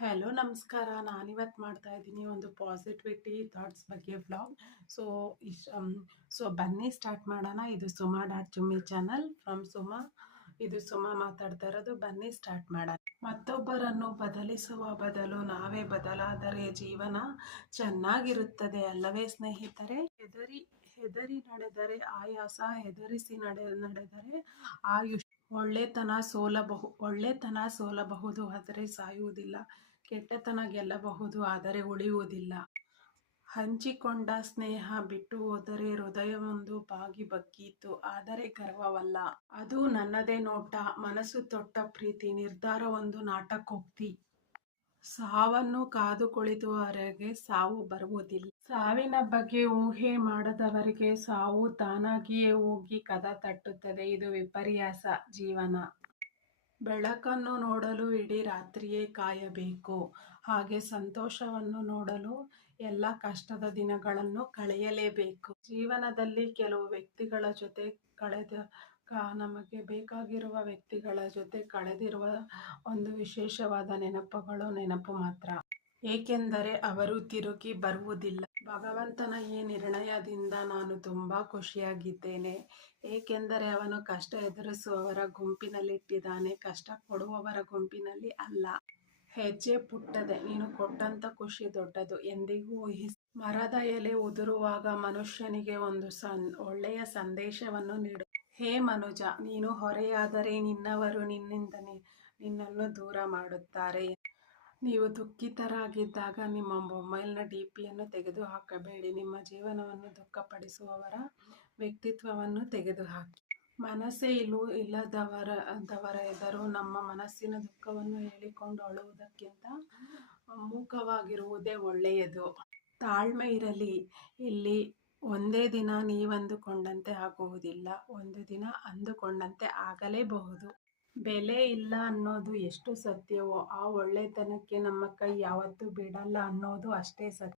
Hello ನಮಸ್ಕಾರ. ನಾನಿವತ್ತು ಮಾಡ್ತಾ ಇದ್ದೀನಿ ಒಂದು ಪಾಸಿಟಿವಿಟಿ ಥಾಟ್ಸ್ ಬಗ್ಗೆ ವ್ಲಾಗ್. ಸೊ ಬನ್ನಿ ಸ್ಟಾರ್ಟ್ ಮಾಡೋಣ. ಇದು Suma dot Jummi channel from Suma. ಇದು ಸುಮಾ ಮಾತಾಡ್ತಾ ಇರೋದು. ಬನ್ನಿ ಸ್ಟಾರ್ಟ್ ಮಾಡೋಣ. ಮತ್ತೊಬ್ಬರನ್ನು ಬದಲಿಸುವ ಬದಲು ನಾವೇ ಬದಲಾದರೆ ಜೀವನ ಚೆನ್ನಾಗಿರುತ್ತದೆ ಅಲ್ಲವೇ ಸ್ನೇಹಿತರೆ? ಹೆದರಿ ನಡೆದರೆ ಆಯಾಸ, ಹೆದರಿಸಿ ನಡೆದರೆ ಆಯುಷ್. ಒಳ್ಳೆತನ ಸೋಲಬಹುದು ಆದರೆ ಸಾಯುವುದಿಲ್ಲ, ಕೆಟ್ಟತನ ಗೆಲ್ಲಬಹುದು ಆದರೆ ಉಳಿಯುವುದಿಲ್ಲ. ಹಂಚಿಕೊಂಡ ಸ್ನೇಹ ಬಿಟ್ಟು ಹೋದರೆ ಹೃದಯವೊಂದು ಬಾಗಿ ಬಗ್ಗೀತು ಆದರೆ ಗರ್ವವಲ್ಲ. ಅದು ನನ್ನದೇ ನೋಟ, ಮನಸ್ಸು ತೊಟ್ಟ ಪ್ರೀತಿ, ನಿರ್ಧಾರ ಒಂದು ನಾಟಕೋಕ್ತಿ. ಸಾವನ್ನು ಕಾದು ಕುಳಿತವರೆಗೆ ಸಾವು ಬರುವುದಿಲ್ಲ. ಸಾವಿನ ಬಗ್ಗೆ ಊಹೆ ಮಾಡದವರಿಗೆ ಸಾವು ತಾನಾಗಿಯೇ ಹೋಗಿ ಕದ ತಟ್ಟುತ್ತದೆ. ಇದು ವಿಪರ್ಯಾಸ ಜೀವನ. ಬೆಳಕನ್ನು ನೋಡಲು ಇಡೀ ರಾತ್ರಿಯೇ ಕಾಯಬೇಕು. ಹಾಗೆ ಸಂತೋಷವನ್ನು ನೋಡಲು ಎಲ್ಲ ಕಷ್ಟದ ದಿನಗಳನ್ನು ಕಳೆಯಲೇಬೇಕು. ಜೀವನದಲ್ಲಿ ಕೆಲವು ವ್ಯಕ್ತಿಗಳ ಜೊತೆ ನಮಗೆ ಬೇಕಾಗಿರುವ ವ್ಯಕ್ತಿಗಳ ಜೊತೆ ಕಳೆದಿರುವ ಒಂದು ವಿಶೇಷವಾದ ನೆನಪು ಮಾತ್ರ. ಏಕೆಂದರೆ ಅವರು ತಿರುಗಿ ಬರುವುದಿಲ್ಲ. ಭಗವಂತನ ಈ ನಿರ್ಣಯದಿಂದ ನಾನು ತುಂಬಾ ಖುಷಿಯಾಗಿದ್ದೇನೆ. ಏಕೆಂದರೆ ಅವನು ಕಷ್ಟ ಎದುರಿಸುವವರ ಗುಂಪಿನಲ್ಲಿಟ್ಟಿದ್ದಾನೆ, ಕಷ್ಟ ಕೊಡುವವರ ಗುಂಪಿನಲ್ಲಿ ಅಲ್ಲ. ಹೆಜ್ಜೆ ಪುಟ್ಟದೆ, ನೀನು ಕೊಟ್ಟಂತ ಖುಷಿ ದೊಡ್ಡದು ಎಂದಿಗೂ ಊಹಿಸಿ. ಮರದ ಎಲೆ ಉದುರುವಾಗ ಮನುಷ್ಯನಿಗೆ ಒಂದು ಒಳ್ಳೆಯ ಸಂದೇಶವನ್ನು ನೀಡು. ಹೇ ಮನುಜ, ನೀನು ಹೊರೆಯಾದರೆ ನಿನ್ನವರು ನಿನ್ನನ್ನು ದೂರ ಮಾಡುತ್ತಾರೆ. ನೀವು ದುಃಖಿತರಾಗಿದ್ದಾಗ ನಿಮ್ಮ ಮೊಬೈಲ್ನ DPಯನ್ನು ತೆಗೆದುಹಾಕಬೇಡಿ. ನಿಮ್ಮ ಜೀವನವನ್ನು ದುಃಖಪಡಿಸುವವರ ವ್ಯಕ್ತಿತ್ವವನ್ನು ತೆಗೆದುಹಾಕಿ. ಮನಸ್ಸೇ ಇಲ್ಲದವರ ಎದುರು ನಮ್ಮ ಮನಸ್ಸಿನ ದುಃಖವನ್ನು ಹೇಳಿಕೊಂಡು ಅಳುವುದಕ್ಕಿಂತ ಮೂಕವಾಗಿರುವುದೇ ಒಳ್ಳೆಯದು. ತಾಳ್ಮೆ ಇರಲಿ. ಇಲ್ಲಿ ಒಂದೇ ದಿನ ನೀವಂದುಕೊಂಡಂತೆ ಆಗುವುದಿಲ್ಲ, ಒಂದು ದಿನ ಅಂದುಕೊಂಡಂತೆ ಆಗಲೇಬಹುದು. ಬೆಲೆ ಇಲ್ಲ ಅನ್ನೋದು ಎಷ್ಟು ಸತ್ಯವೋ, ಆ ಒಳ್ಳೆತನಕ್ಕೆ ನಮ್ಮ ಕೈ ಯಾವತ್ತೂ ಬಿಡಲ್ಲ ಅನ್ನೋದು ಅಷ್ಟೇ ಸತ್ಯ.